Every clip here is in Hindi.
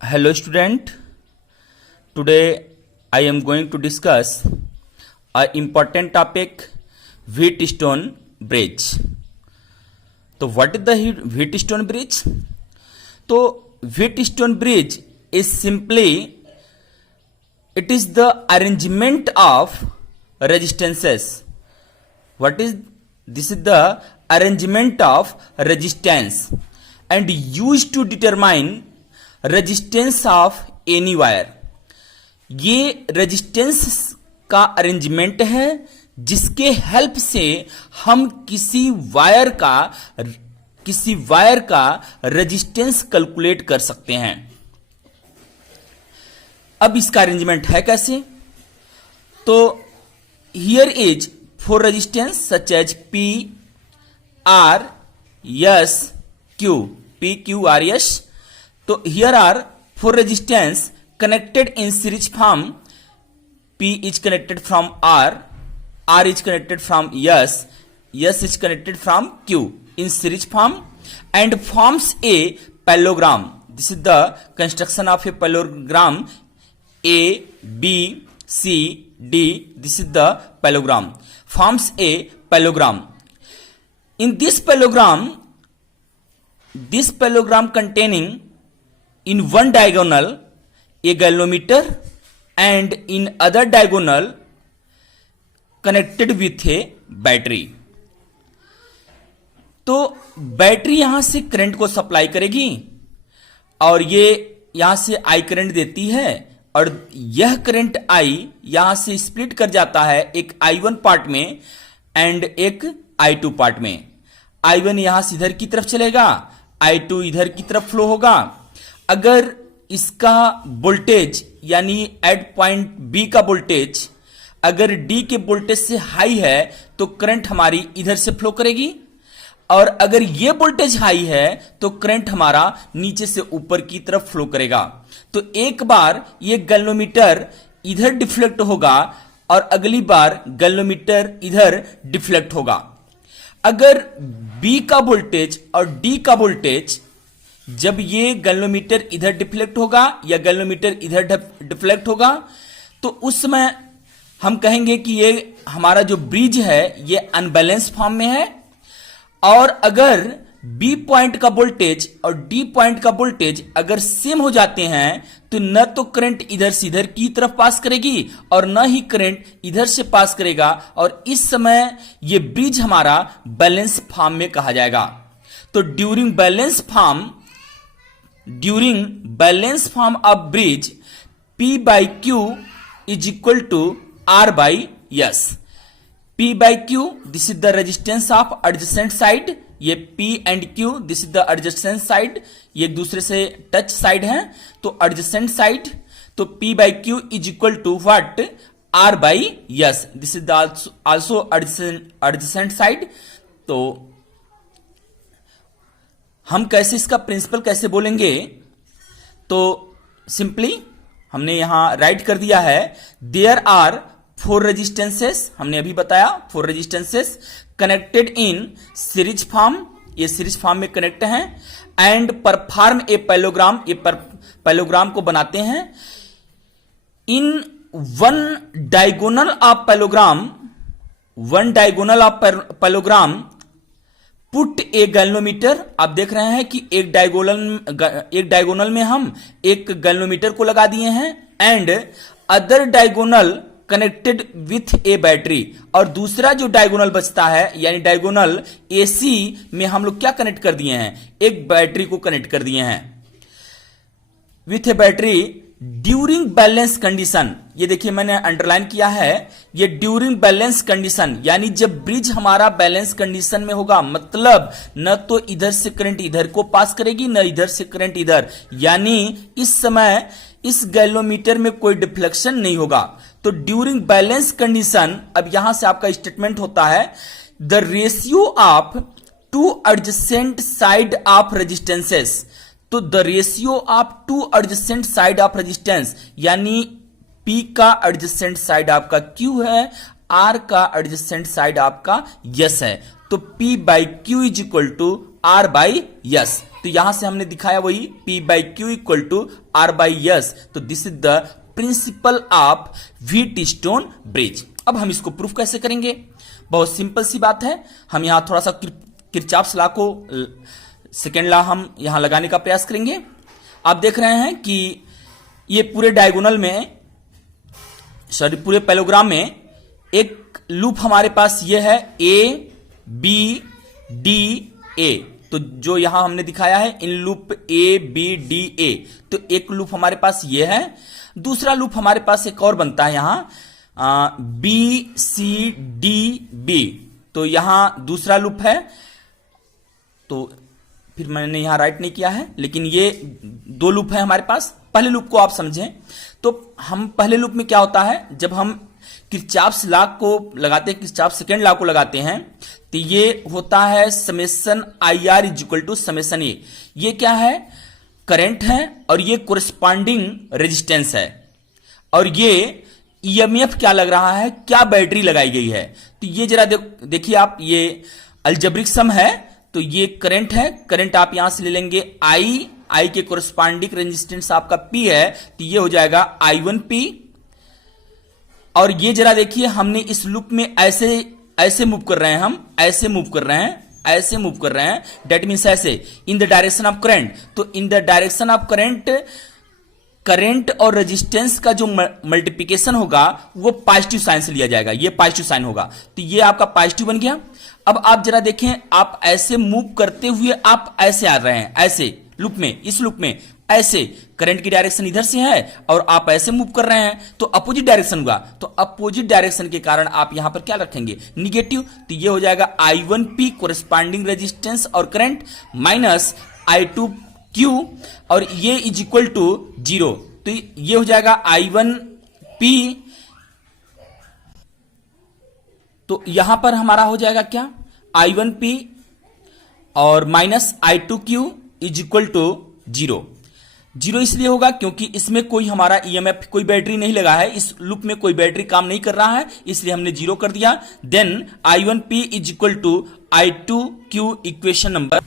Hello student, today I am going to discuss a important topic, Wheatstone Bridge. तो what is the Wheatstone Bridge? तो Wheatstone Bridge is simply it is the arrangement of resistances. This is the arrangement of resistance and used to determine resistance of any wire. ये रेजिस्टेंस का अरेंजमेंट है जिसके हेल्प से हम किसी वायर का रेजिस्टेंस कैलकुलेट कर सकते हैं। अब इसका अरेंजमेंट है कैसे? तो here is four resistance such as P R S Q, P Q R S. तो here are four resistance connected in series form. P is connected from R is connected from S is connected from Q in series form and forms a parallelogram. This is the construction of a parallelogram A, B, C, D. This is the parallelogram. Forms a parallelogram. In this parallelogram containing in one diagonal a galvanometer and in other diagonal connected with a battery. तो बैटरी यहां से करंट को सप्लाई करेगी और ये यहां से आई करंट देती है और यह करंट आई यहां से स्प्लिट कर जाता है एक I1 पार्ट में एंड एक I2 पार्ट में। I1 यहां से इधर की तरफ चलेगा, I2 इधर की तरफ फ्लो होगा। अगर इसका वोल्टेज यानी एट पॉइंट बी का वोल्टेज अगर डी के वोल्टेज से हाई है तो करंट हमारी इधर से फ्लो करेगी और अगर ये वोल्टेज हाई है तो करंट हमारा नीचे से ऊपर की तरफ फ्लो करेगा। तो एक बार ये गैल्वेनोमीटर इधर डिफ्लेक्ट होगा और अगली बार गैल्वेनोमीटर इधर डिफ्लेक्ट होगा। अगर बी का वोल्टेज और डी का वोल्टेज जब ये गैल्वेनोमीटर इधर डिफ्लेक्ट होगा या गैल्वेनोमीटर इधर डिफ्लेक्ट होगा तो उस समय हम कहेंगे कि ये हमारा जो ब्रिज है ये अनबैलेंस फॉर्म में है। और अगर बी पॉइंट का वोल्टेज और डी पॉइंट का वोल्टेज अगर सेम हो जाते हैं तो न तो करंट इधर से इधर की तरफ पास करेगी और न ही करंट इधर से पास करेगा और इस समय ये ब्रिज हमारा बैलेंस फॉर्म में कहा जाएगा। तो during balance form of bridge P by Q is equal to R by S. P by Q, this is the resistance of adjacent side. ये P and Q, this is the adjacent side. ये एक दूसरे से टच साइड है तो adjacent side. तो P by Q is equal to what? R by S. This is the also adjacent side. तो हम कैसे इसका प्रिंसिपल कैसे बोलेंगे? तो सिंपली हमने यहां राइट कर दिया है देयर आर फोर रेजिस्टेंसेस। हमने अभी बताया four resistances connected in series form, ये सीरीज फॉर्म में कनेक्ट हैं एंड परफॉर्म ए पैरेललोग्राम, ये पैरेललोग्राम को बनाते हैं। In one diagonal of parallelogram put A galvanometer. आप देख रहे हैं कि एक डायगोनल में हम एक गैल्वेनोमीटर को लगा दिए हैं and other diagonal connected with A battery. और दूसरा जो डायगोनल बचता है यानी डायगोनल एसी में हम लोग क्या कनेक्ट कर दिए हैं? एक बैटरी को कनेक्ट कर दिए हैं with A battery during balance condition. ये देखिए मैंने अंडरलाइन किया है, ये ड्यूरिंग बैलेंस कंडीशन यानी जब ब्रिज हमारा बैलेंस कंडीशन में होगा, मतलब न तो इधर से करंट इधर को पास करेगी न इधर से करंट इधर, यानी इस समय इस गैल्वेनोमीटर में कोई डिफ्लेक्शन नहीं होगा। तो ड्यूरिंग बैलेंस कंडीशन, अब यहां से आपका स्टेटमेंट होता है the ratio of two adjacent side of resistances. तो the ratio of two adjacent side of resistance यानी P का एडजेसेंट साइड आपका Q है, R का एडजेसेंट साइड आपका S है। तो P by Q is equal to R by S। तो यहां से हमने दिखाया वही P by Q equal to R by S. तो this is the principle of Wheatstone bridge. अब हम इसको प्रूफ कैसे करेंगे? बहुत सिंपल सी बात है। हम यहां थोड़ा सा किरचॉफ्स लॉ को सेकेंड लॉ हम यहां लगाने का प्रयास करेंगे। आप देख रहे हैं कि ये पूरे डायगोनल में, सॉरी पूरे पैलोग्राम में एक लूप हमारे पास ये है ए बी डी ए। तो जो यहां हमने दिखाया है in loop A B D A, तो एक लूप हमारे पास ये है। दूसरा लूप हमारे पास एक और बनता है यहां बी सी डी बी, तो यहां दूसरा लूप है। तो फिर मैंने यहां राइट नहीं किया है, लेकिन ये दो लूप है हमारे पास। पहले लूप को आप समझें तो हम पहले लूप में क्या होता है, जब हम किरचॉफ्स लॉ को लगाते हैं, किरचॉफ सेकेंड लॉ को लगाते हैं, तो ये होता है summation I R is equal to summation A. ये क्या है? करंट है और ये कोरिस्पॉन्डिंग रेजिस्टेंस है, और ये ईएमएफ क्या लग रहा है, क्या बैटरी लगाई गई है। तो ये जरा देखिए आप, ये अलजेब्रिक सम है, तो ये करंट है। करंट आप यहां से ले लेंगे आई के कोरिस्पॉन्डिंग रेजिस्टेंस आपका P है, तो ये हो जाएगा I1P। और ये जरा देखिए, हमने इस लूप में ऐसे मूव कर रहे हैं, हम ऐसे मूव कर रहे हैं, ऐसे मूव कर रहे हैं, डेट मीन्स ऐसे in the direction of current. तो in the direction of current और रेजिस्टेंस का जो मल्टीप्लिकेशन होगा वो पॉजिटिव साइन से लिया जाएगा, ये पॉजिटिव साइन होगा। तो ये आपका पॉजिटिव बन गया। अब आप जरा देखें, आप ऐसे मूव करते हुए आप ऐसे आ रहे हैं, ऐसे लूप में, इस लूप में ऐसे करंट की डायरेक्शन इधर से है और आप ऐसे मूव कर रहे हैं, तो अपोजिट डायरेक्शन होगा। तो अपोजिट डायरेक्शन के कारण आप यहां पर क्या रखेंगे? निगेटिव। तो ये हो जाएगा I1P कोरिस्पॉन्डिंग रेजिस्टेंस और करंट माइनस I2Q, और ये इज इक्वल टू 0। तो ये हो जाएगा I1P। तो यहां पर हमारा हो जाएगा क्या? I1P और minus I2Q is equal to 0। 0 इसलिए होगा क्योंकि इसमें कोई हमारा ईएमएफ, कोई बैटरी नहीं लगा है, इस लूप में कोई बैटरी काम नहीं कर रहा है, इसलिए हमने 0 कर दिया। Then I1P is equal to I2Q equation number,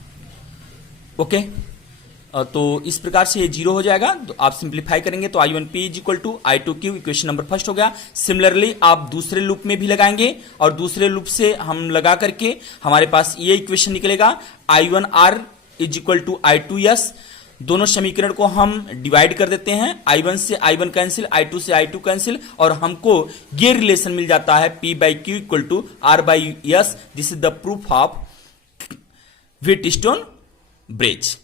okay. तो इस प्रकार से ये 0 हो जाएगा। तो आप सिंप्लीफाई करेंगे तो I1P is equal to I2Q equation number first हो गया। सिमिलरली आप दूसरे लूप में भी लगाएंगे और दूसरे लूप से हम लगा करके हमारे पास ये इक्वेशन निकलेगा I1R is equal to I2S। दोनों समीकरण को हम डिवाइड कर देते हैं, I1 से I1 कैंसिल, I2 से I2 कैंसिल, और हमको ये रिलेशन मिल जाता है P by Q equal to R by S. This is the proof of Wheatstone bridge.